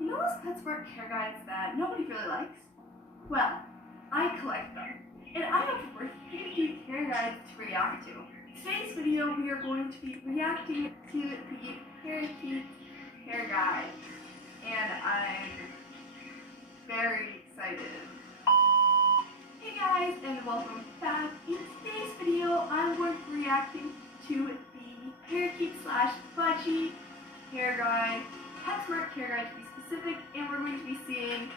You know those PetSmart care guides that nobody really likes? Well, I collect them, and I have really cute care guides to react to. Today's video, we are going to be reacting to the Parakeet care guide, and I'm very excited. Hey guys, and welcome back. In today's video, I'm going to be reacting to the Parakeet / BUDGIE care guide, PetSmart care guide to be specific, and we're going to be seeing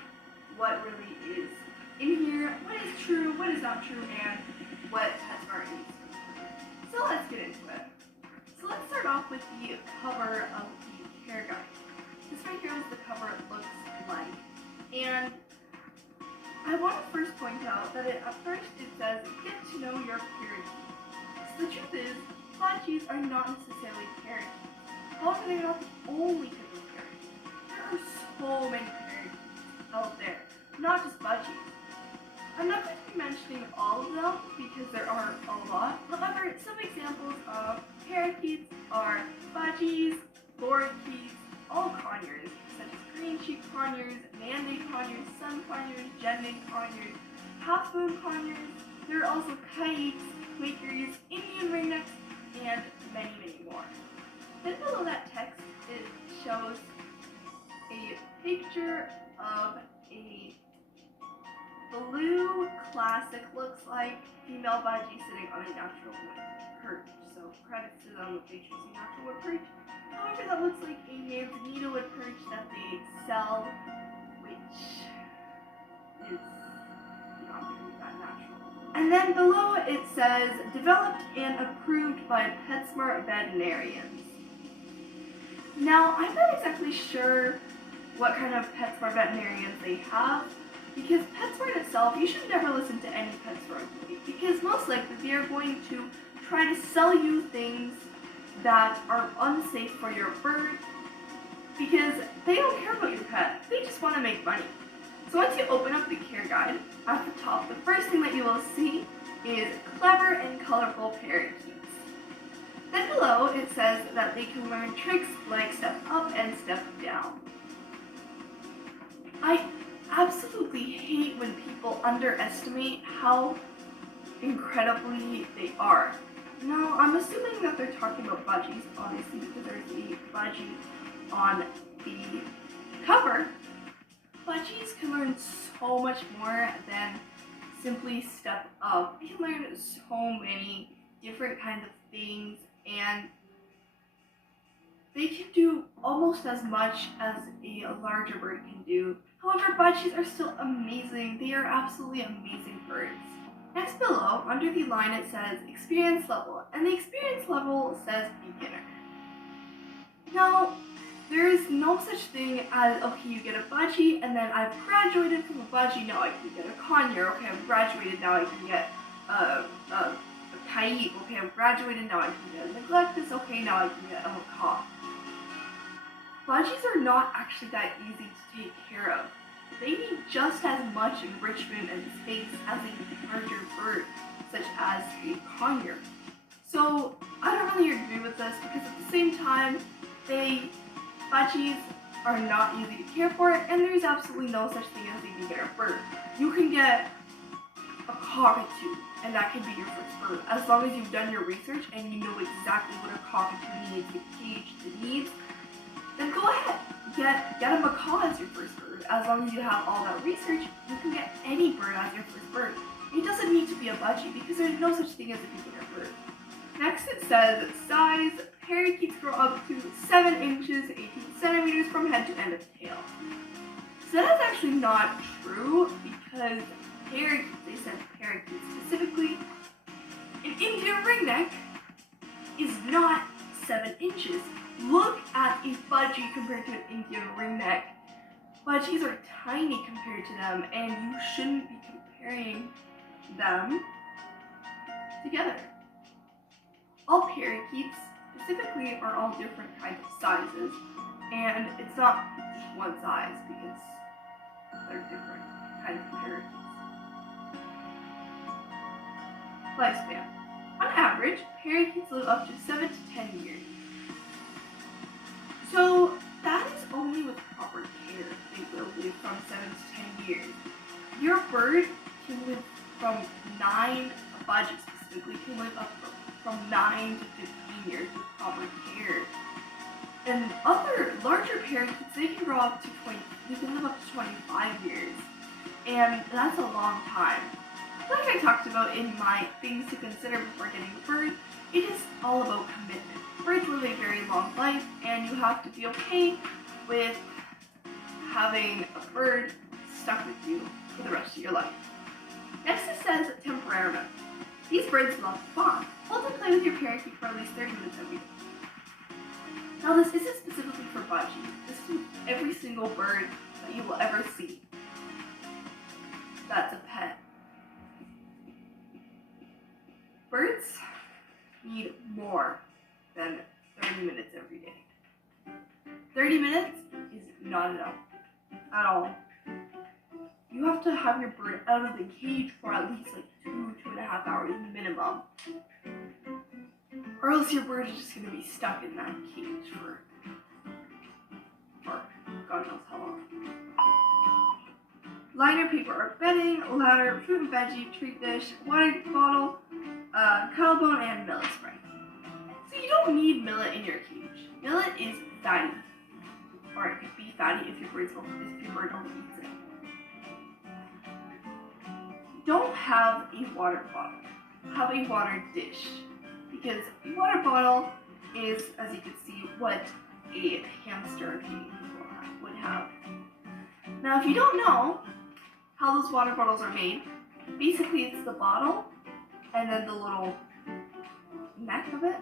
what really is in here, what is true, what is not true, and what PetSmart needs to improve. So let's get into it. So let's start off with the cover of the care guide. This right here is the cover it looks like. And I want to first point out that at first it says, get to know your parakeet. So the truth is, budgies are not necessarily parakeets. However, they're not the only type of parakeet. There are so many parakeets out there, not just budgies. I'm not going to be mentioning all of them because there are a lot. However, some examples of parakeets are budgies, lorikeets, all conures, such as green cheek conures, mandate conures, sun conures, Gemini conures, half-moon conures. There are also kites, quakers, Indian ringnecks, and many, many more. Then below that text, it shows a picture of a blue classic, looks like, female budgie sitting on a natural wood perch. So credits to them if they choose a natural wood perch. However, that looks like a manzanita wood perch that they sell, which is not really that natural. And then below it says, developed and approved by PetSmart veterinarians. Now, I'm not exactly sure what kind of PetSmart veterinarians they have, because PetSmart itself, you should never listen to any PetSmart movie, because most likely they are going to try to sell you things that are unsafe for your bird, because they don't care about your pet, they just want to make money. So once you open up the care guide, at the top, the first thing that you will see is clever and colorful parakeets. Then below, it says that they can learn tricks like step up and step down. I absolutely hate when people underestimate how incredibly they are. Now, I'm assuming that they're talking about budgies, obviously, because there's a budgie on the cover. Budgies can learn so much more than simply step up. They can learn so many different kinds of things, and they can do almost as much as a larger bird can do. However, budgies are still amazing. They are absolutely amazing birds. Next below, under the line, it says experience level, and the experience level says beginner. Now, there is no such thing as, okay, you get a budgie, and then I've graduated from a budgie, now I can get a conure. Okay, I've graduated, now I can get a kite. Okay, I've graduated, now I can get a neglectus. Okay, now I can get a macaw. Budgies are not actually that easy to take care of. They need just as much enrichment and space as a larger bird, such as a conure. So I don't really agree with this, because at the same time, budgies are not easy to care for, and there's absolutely no such thing as a beginner bird. You can get a cockatoo, and that can be your first bird, as long as you've done your research and you know exactly what a cockatoo needs, the cage it needs. Then go ahead, get a macaw as your first bird. As long as you have all that research, you can get any bird as your first bird. It doesn't need to be a budgie, because there's no such thing as a beginner bird. Next it says size. Parakeets grow up to 7 inches, 18 centimeters from head to end of tail. So that's actually not true, because parakeets, they said parakeets specifically, an Indian ringneck is not 7 inches. Look at a budgie compared to an Indian ringneck. Budgies are tiny compared to them, and you shouldn't be comparing them together. All parakeets specifically are all different kinds of sizes, and it's not just one size, because they're different kinds of parakeets. Lifespan. On average, parakeets live up to 7 to 10 years. So that is only with proper care. from 7 to 10 years. Your bird can live from 9, a budgie specifically, can live up from 9 to 15 years with proper care. And other larger parakeets, they can grow up to 20, they can live up to 25 years. And that's a long time. Like I talked about in my things to consider before getting a bird, it is all about commitment. Birds live a very long life, and you have to be okay with having a bird stuck with you for the rest of your life. Next it says temperament. These birds love fun. Hold and play with your parakeet for at least 30 minutes every day. Now this isn't specifically for budgies. This is every single bird that you will ever see. That's a pet. Birds need more than 30 minutes every day. 30 minutes is not enough at all. You have to have your bird out of the cage for at least like 2.5 hours minimum. Or else your bird is just going to be stuck in that cage for God knows how long. Liner paper or bedding, ladder, fruit and veggie, treat dish, water bottle, cuddle bone, and millet spray. So you don't need millet in your cage. Millet is fatty. Or it could be fatty if your bird overeats it. Don't have a water bottle. Have a water dish. Because a water bottle is, as you can see, what a hamster would have. Now, if you don't know how those water bottles are made, basically it's the bottle and then the little neck of it.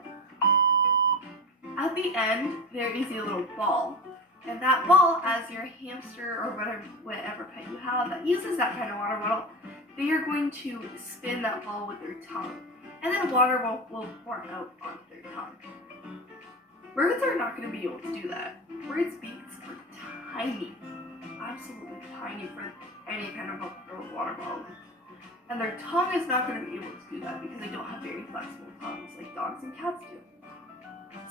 At the end, there is a little ball. And that ball, as your hamster or whatever pet you have that uses that kind of water bottle, they are going to spin that ball with their tongue. And then water will pour out onto their tongue. Birds are not going to be able to do that. Birds' beaks are tiny, absolutely tiny for any kind of a water bottle. And their tongue is not going to be able to do that because they don't have very flexible tongues like dogs and cats do.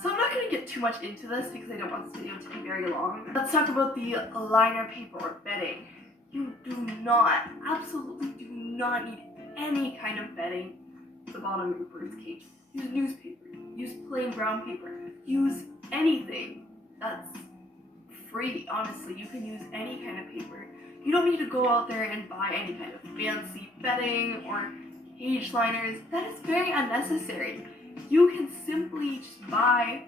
So I'm not going to get too much into this because I don't want this video to be very long. Let's talk about the liner paper or bedding. You do not, absolutely do not need any kind of bedding at the bottom of your bird's cage. Use newspaper, use plain brown paper, use anything that's free, honestly. You can use any kind of paper. You don't need to go out there and buy any kind of fancy bedding or cage liners. That is very unnecessary. You can simply just buy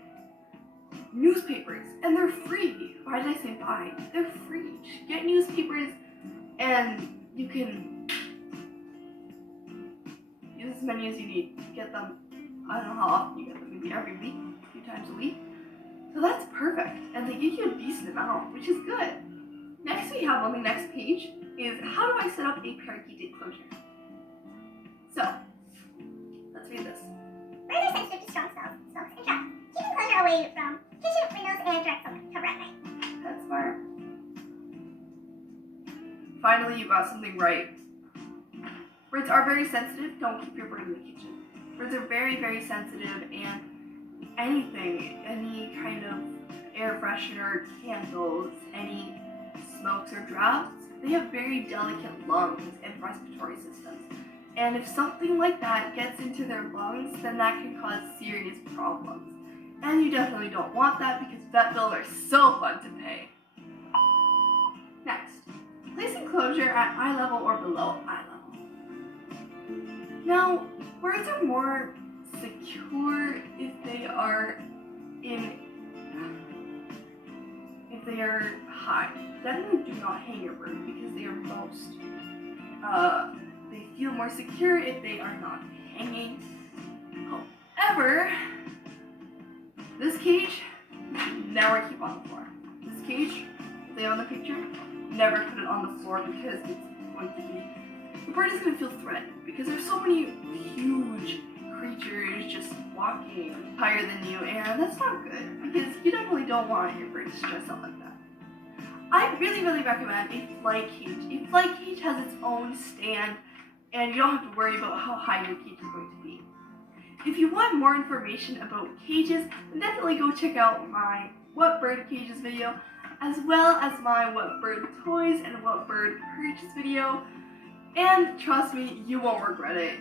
newspapers, and they're free. Why did I say buy? They're free. Just get newspapers, and you can use as many as you need. Get them, I don't know how often you get them, maybe every week, a few times a week. So that's perfect, and they give you a decent amount, which is good. Next we have on the next page is how do I set up a parakeet enclosure? So, let's read this. Birds are sensitive to strong smells, smokes, and drafts. Keep enclosure away from kitchen, windows, and direct sunlight. Cover at night. PetSmart. Finally, you got something right. Birds are very sensitive. Don't keep your bird in the kitchen. Birds are very, very sensitive, and anything, any kind of air freshener, candles, any smokes or drafts, they have very delicate lungs and respiratory systems. And if something like that gets into their lungs, then that can cause serious problems. And you definitely don't want that because vet bills are so fun to pay. Next, place enclosure at eye level or below eye level. Now, birds are more secure if they are high. Definitely do not hang your bird because they are they feel more secure if they are not hanging. However, this cage, never keep on the floor. This cage, stay on the picture, never put it on the floor because it's going to be, the bird is going to feel threatened because there's so many huge creatures just walking higher than you, and that's not good because you definitely don't want your bird to stress out like that. I really, really recommend a flight cage. A flight cage has its own stand, and you don't have to worry about how high your cage is going to be. If you want more information about cages, then definitely go check out my What Bird Cages video. as well as my What Bird Toys and What Bird Perches video. And trust me, you won't regret it.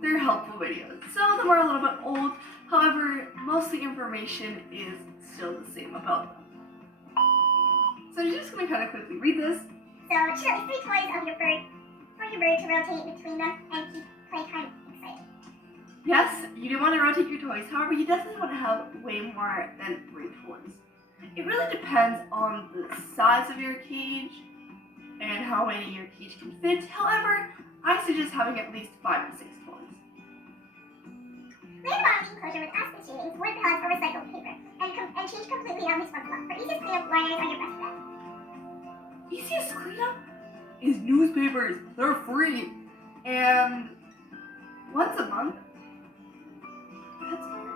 They're helpful videos. Some of them are a little bit old, however, most of the information is still the same about them. So I'm just going to kind of quickly read this. So choose at least 3 toys of your bird for your bird to rotate between them and keep playtime exciting. Yes, you do want to rotate your toys, however, you definitely want to have way more than 3 toys. It really depends on the size of your cage and how many your cage can fit. However, I suggest having at least 5 to 6 toys. Lay the bottom enclosure with aspen shavings, wood pellets, or recycled paper, and change completely at least once a month. For easiest cleanup, liners are your best bet. Easiest cleanup is newspapers. They're free. And once a month, PetSmart,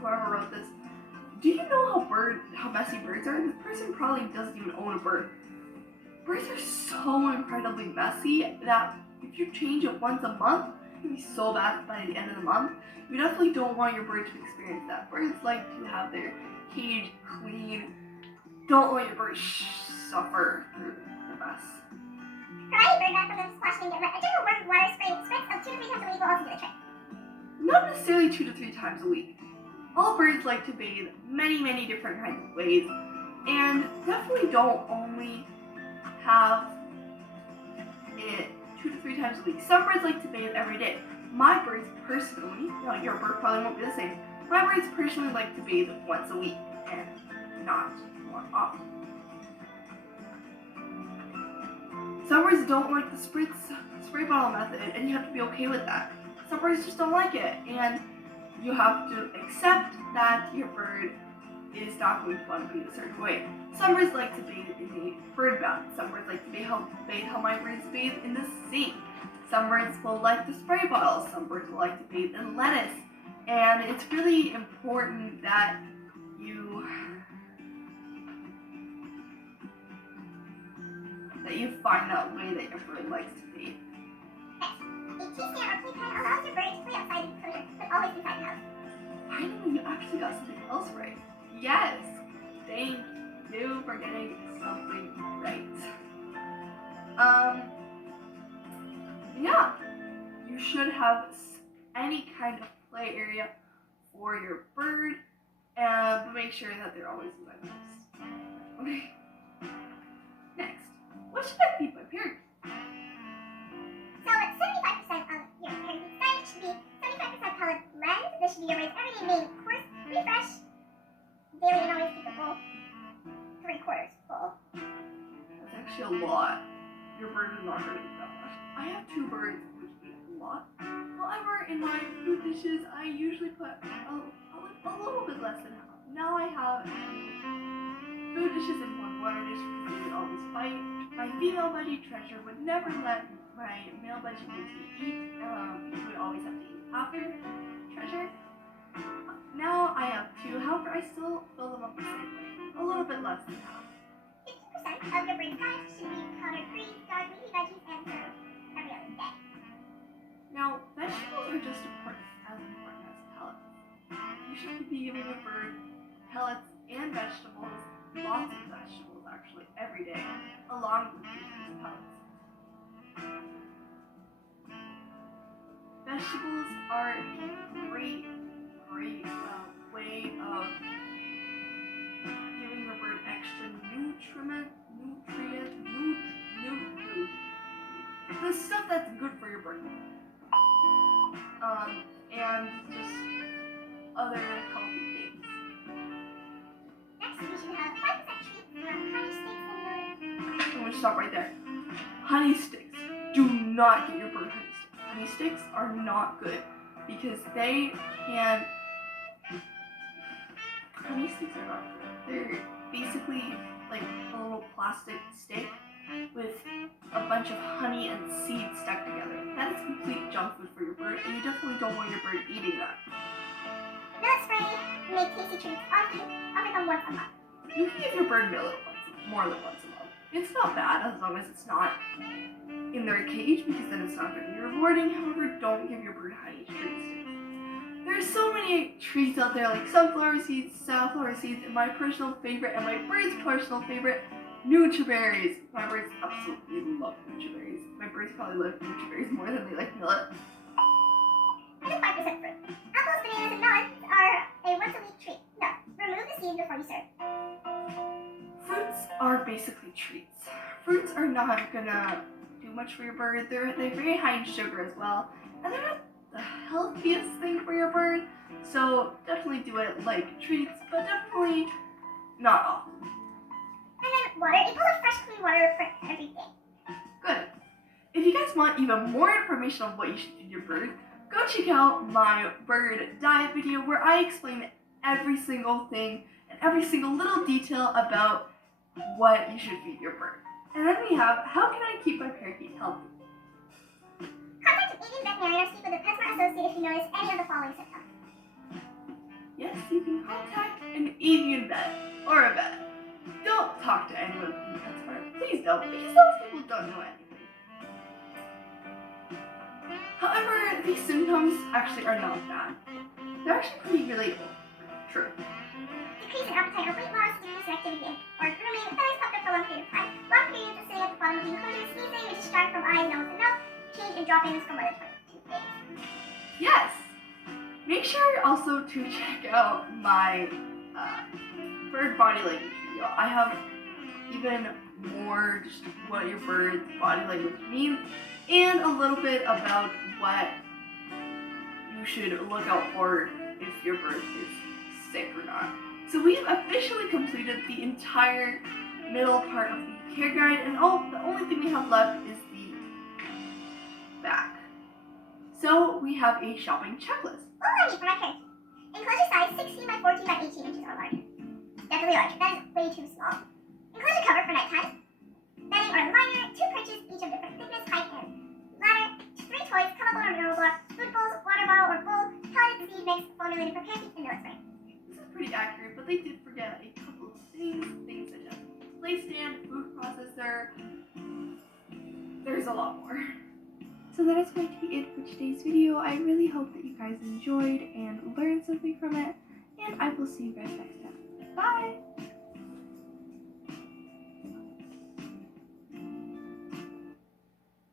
whoever wrote this, do you know how messy birds are? This person probably doesn't even own a bird. Birds are so incredibly messy that if you change it once a month, it can be so bad by the end of the month. You definitely don't want your bird to experience that. Birds like to have their cage clean. Don't let your bird suffer through the mess. Provide bird bath for them splashing and get wet. A general word water spray spritz of 2 to 3 times a week will also do the trick. Not necessarily 2 to 3 times a week. All birds like to bathe many different kinds of ways, and definitely don't only have it 2 to 3 times a week. Some birds like to bathe every day. My birds personally, now your bird probably won't be the same, my birds personally like to bathe once a week and not more often. Some birds don't like the spray bottle method, and you have to be okay with that. Some birds just don't like it, and you have to accept that your bird is not going to want to bathe a certain way. Some birds like to bathe in a bird bath. Some birds like to bathe how my birds bathe in the sink. Some birds will like the spray bottle. Some birds will like to bathe in lettuce. And it's really important that you find that way that your bird likes to bathe. A tea stand or playpen allows your bird to play outside the enclosure, but always inside the house. Finally, you actually got something else right. Yes! Thank you for getting something right. Yeah. You should have any kind of play area for your bird, but make sure that they're always inside the house. Okay. Next, what should I feed my parakeet? So 75% of your parakeet's diet should be 75% pellet blend. This should be your bird's everyday main course. Refresh daily and always keep the bowl 3/4 full. That's actually a lot. Your bird is not going to eat that much. I have 2 birds which eat a lot. However, in my food dishes, I usually put a little bit less than half. Now I have 2 food dishes and 1 water dish because they would always fight. My female budgie Treasure would never let my male budgie Minty eat. He would always have to eat after Treasure. Now I have 2. However, I still fill them up the same way. A little bit less than half. 50% of your bird's diet should be powdered greens, dark leafy veggies, and served every other day. Now, vegetables are just as important as pellets. You should be giving your bird pellets and vegetables, lots of vegetables actually, every day, along with these pellets. Vegetables are a great way of giving your bird extra the stuff that's good for your bird. And just other healthy things. Next, we should have 5% treats from honey sticks and I'm going to stop right there. Honey sticks. Do not get your bird honey sticks. Honey sticks are not good because they can... Honey sticks are not good. They're basically like a little plastic stick with a bunch of honey and seeds stuck together. That is complete junk food for your bird, and you definitely don't want your bird eating that. millet spray. Make tasty treats. Offer them once a month. You can give your bird millet more than once a month. It's not bad as long as it's not in their cage because then it's not going to be rewarding. However, don't give your bird honey treats. There There's so many treats out there like sunflower seeds, safflower seeds, and my personal favorite and my bird's personal favorite, Nutriberries. My birds absolutely love Nutriberries. My birds probably love Nutriberries more than they like millet. And then 5% fruit. Apples, bananas, and melons are a once-a-week treat. No, remove the seeds before you serve. Fruits are basically treats. Fruits are not gonna do much for your bird. They're very high in sugar as well, and they're not the healthiest thing for your bird. So definitely do it like treats, but definitely not often. And then water. A bowl of fresh, clean water for everything. Good. If you guys want even more information on what you should feed your bird, go check out my bird diet video where I explain every single thing and every single little detail about what you should feed your bird. And then we have, how can I keep my parakeet healthy? Contact an Indian veterinarian or speak with a PetSmart associate if you notice any of the following symptoms. Yes, you can contact an avian vet or a vet. Don't talk to anyone from PetSmart. Please don't, because those people don't know anything. However, these symptoms actually are not bad. They're actually pretty relatable. True. Decrease in appetite or weight loss, decrease in activity or grooming, feathers popped up for a long period of time, long periods of sitting at the bottom of the enclosure, sneezing, which is distract from eyes, nose, and mouth, change in droppings for more than 22 days. Yes! Make sure also to check out my bird body language video. I have even more just what your bird's body language means and a little bit about what you should look out for if your bird is sick or not. So we've officially completed the entire middle part of the care guide, and the only thing we have left is the back. So we have a shopping checklist. What will I need for my parent? Enclosure size 16 by 14 by 18 inches or larger. Definitely larger. That is way too small. Enclosure cover for nighttime. Bedding or liner. 2 perches, each of different thickness, height, and ladder. 3 toys, cuddle or mineral block, food bowls, water bottle or bowl, pelleted seed mix, formulated for parakeets, and millet spray. This is pretty accurate, but they did forget a couple of things such as play stand, food processor. There's a lot more. So that is going to be it for today's video. I really hope that you guys enjoyed and learned something from it, and I will see you guys next time. Bye!